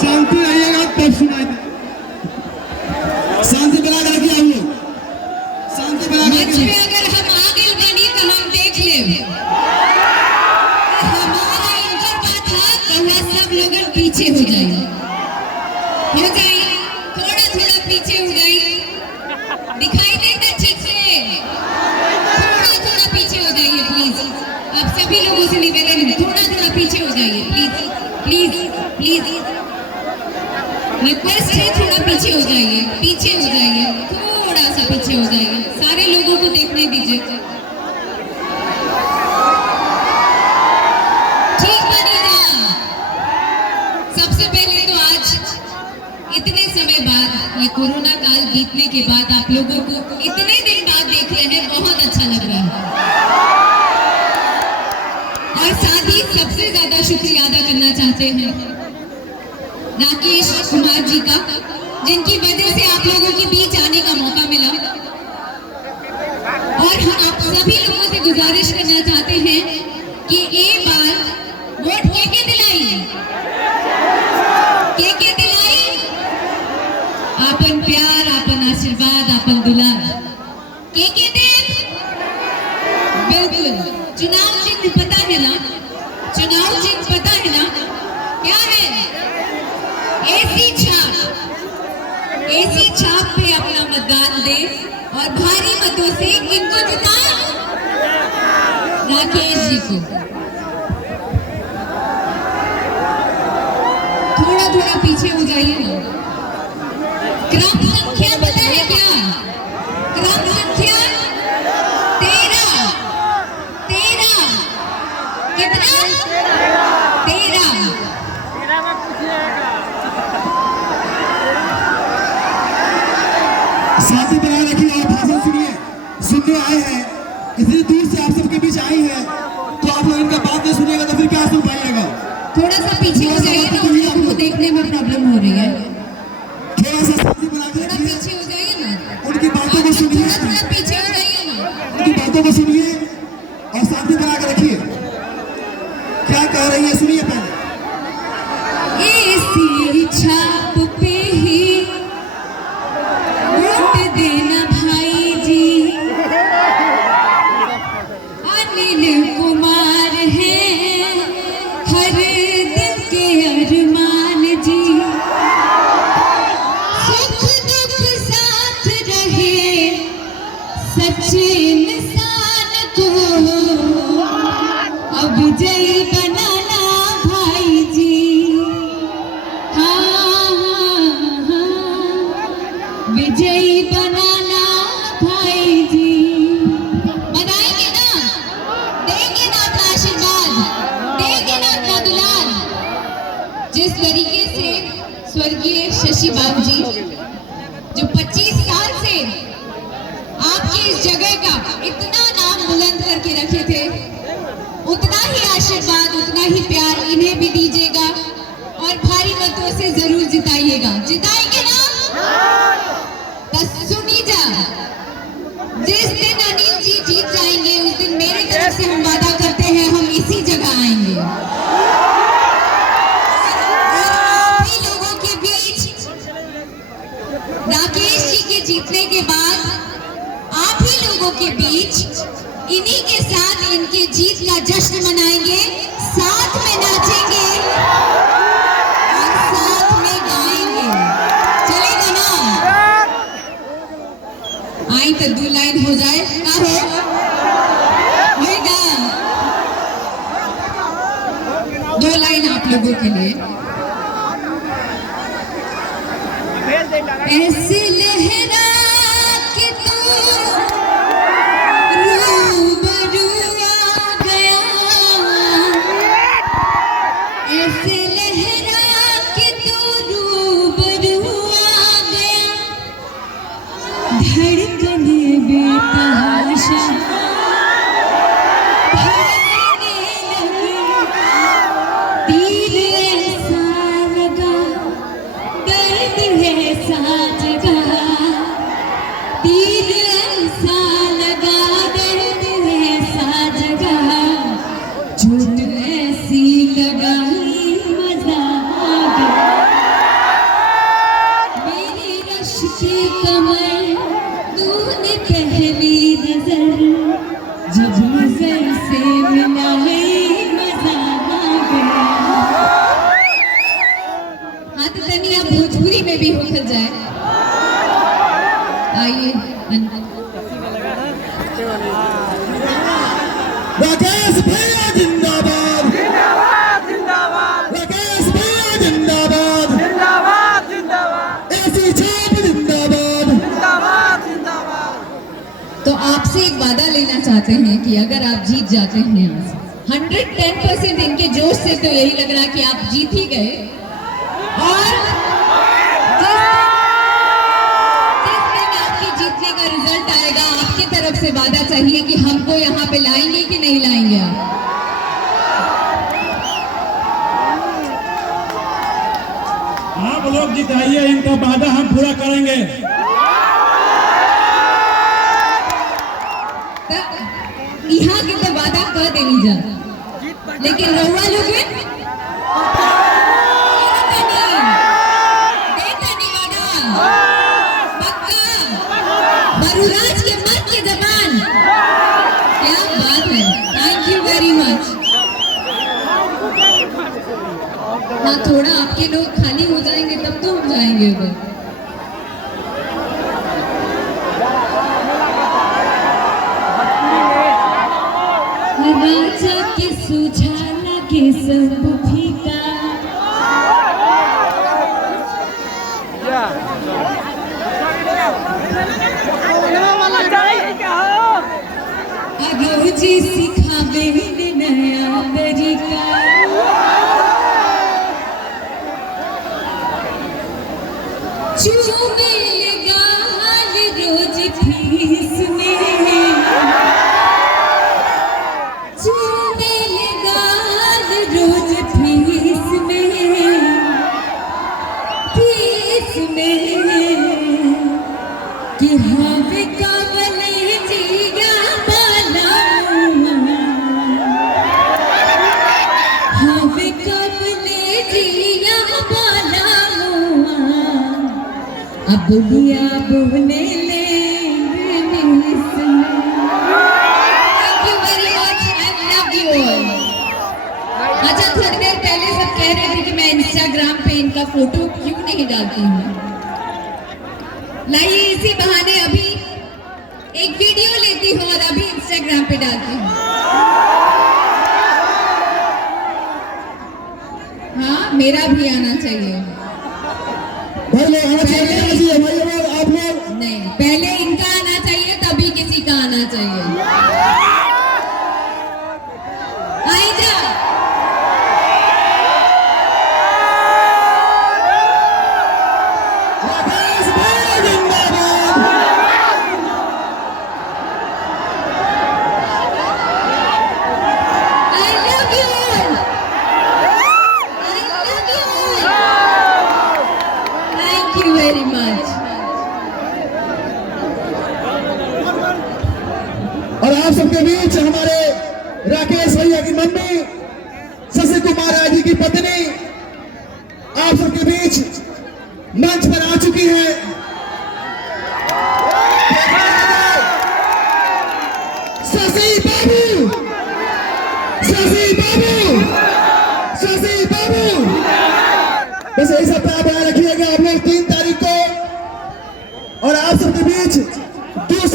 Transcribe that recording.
शांति रहिएगा तब सुनाई दे। शांति बना कर रखिए हम लोग, शांति बना कर रखिए। अगर हम आगे बनी तो हम देख ले हमारा इंटर बात था कहुआ सब लोग पीछे हो जाए थोड़ा थोड़ा पीछे हो जाए दिखाई देता ठीक से थोड़ा थोड़ा पीछे हो जाइए प्लीज। आप सभी लोगों से निवेदन है थोड़ा थोड़ा पीछे हो जाइए प्लीज प्लीज प्लीज रिक्वेस्ट है थोड़ा पीछे हो जाइए थोड़ा सा पीछे हो जाइए सारे लोगों को देखने दीजिए। ठीक बनेगा। सबसे पहले तो आज इतने समय बाद ये कोरोना काल बीतने के बाद आप लोगों को इतने दिन बाद देख रहे हैं बहुत अच्छा लग रहा है और साथ ही सबसे ज्यादा शुक्रिया अदा करना चाहते हैं राकेश कुमार जी का जिनकी वजह से आप लोगों के बीच आने का मौका मिला और हम आप सभी लोगों से गुजारिश करना चाहते हैं कि एक बार वोट के दिलाई आपन प्यार आपन आशीर्वाद आपन दुलार के दे बिल्कुल। चुनाव चिन्ह पता है ना क्या है एसी छाप पे अपना मतदान दे और भारी मतों से इनको जिताए राकेश जी को। थोड़ा पीछे हो जाइए ना। क्रम संख्या पता है क्या? क्रम संख्या 13 कितना 13 शांति बनाए रखिए और भाषण सुनने आए हैं इतनी दूर से आप सबके बीच आई हैं तो आप लोग इनका बात नहीं सुनिएगा तो फिर क्या सुन पाइएगा। थोड़ा सा पीछे हो जाइए ना उनको देखने में प्रॉब्लम हो रही है। थोड़ा सा शांति बना के रखिए पीछे हो जाइए ना उनकी बातों को सुनिए थोड़ा पीछे हो जाइए ना उनकी बातों को सुनिए और शांति बना के रखिए। क्या कह रही है सुनिए पहले। एसी छाप पे ही वोट देना भाई जी अनिल कुमार है हर दिल के अरमान जी सुख दुख साथ रहे सच्चे इंसान को अब जय बनाना भाई जी। हाँ विजयी बनाना भाई जी। बनाएंगे ना देंगे ना अपना आशीर्वाद देंगे ना अपना दुलार। जिस तरीके से स्वर्गीय शशि बाबू जी जो 25 साल से आपकी इस जगह का इतना नाम बुलंद करके रखे थे उतना ही आशीर्वाद उतना ही प्यार इन्हें भी दीजिएगा और भारी मतों से जरूर जिताइएगा। जिताएंगे ना? बस सुनी जा जिस दिन अनिल जी जीत जाएंगे उस दिन मेरी तरफ से हम वादा करते हैं हम इसी जगह आएंगे और आप ही लोगों के बीच राकेश जी के जीतने के बाद आप ही लोगों के बीच इन्हीं के साथ इनके जीत का जश्न मनाएंगे साथ में नाचेंगे और साथ में गाएंगे। चलेगा ना? आई तो 2 लाइन हो जाए होएगा 2 लाइन आप लोगों के लिए। ऐसे लहरा के तू रूबरू आ गया ऐसे लहरा के तू रूबरू आ गया धड़कने बेतहाशा धड़कने लगी दिल ऐसा लगा दर्द ऐसा जगा दिल ऐसा लगा दर्द ऐसा जगा चोट ऐसी लगाई मजा आ गया भोजपुरी में भी होकर जाए। आइए राकेश भैया जिंदाबाद, जिंदाबाद जिंदाबाद राकेश भैया जिंदाबाद, जिंदाबाद जिंदाबाद ऐसी छाप जिंदाबाद। जिंदाबाद जिंदाबाद। तो आपसे एक वादा लेना चाहते हैं कि अगर आप जीत जाते हैं यहाँ से 110% इनके जोश से तो यही लग रहा है कि आप जीत ही गए। और जिस दिन आपके जीतने का रिजल्ट आएगा, आपकी तरफ से वादा चाहिए कि हमको यहाँ पे लाएंगे कि नहीं लाएंगे आप? आप लोग जिताइए, इनका वादा हम पूरा करेंगे। यहाँ के तो वादा कर देनी जा, लेकिन रहुआ लोग बरूराज के मत के जबान। क्या बात है, थैंक यू वेरी मच। हाँ, थोड़ा आपके लोग खाली हो जाएंगे तब तो हम जाएंगे उधर। राजा के सुझाना के सब फीका, अगर जी सिखावे नया तरीका, चूमे लगा रोज फीस में, चूमे लगा रोज फीस में कि हवे कवले जिया बाला, हवे कवले जिया बाला, अब लिया बोले ले। Thank you very much. I love you all. अच्छा, थोड़ी देर पहले सब कह रहे थे कि मैं इंस्टाग्राम पे इनका फोटो क्यों नहीं डालती हूँ। लाइए, इसी बहाने अभी एक वीडियो लेती हूँ और अभी इंस्टाग्राम पे डालती हूँ। हाँ, मेरा भी आना चाहिए। भाई लोग आना चाहिए, भाई लोग आप लोग नहीं, पहले इनका आना चाहिए तभी किसी का आना चाहिए। आई जा। राकेश भैया जिंदाबाद, I love you all. I love you all. Thank you very much. और आप सबके बीच हमारे राकेश भैया की मम्मी शशि कुमार राय जी की पत्नी आप सबके बीच मंच पर आ चुकी है। शशि बाबू, शशि बाबू, शशि बाबू, बस यही सब प्यार बनाए रखिएगा आप लोग 3 तारीख को। और आप सबके बीच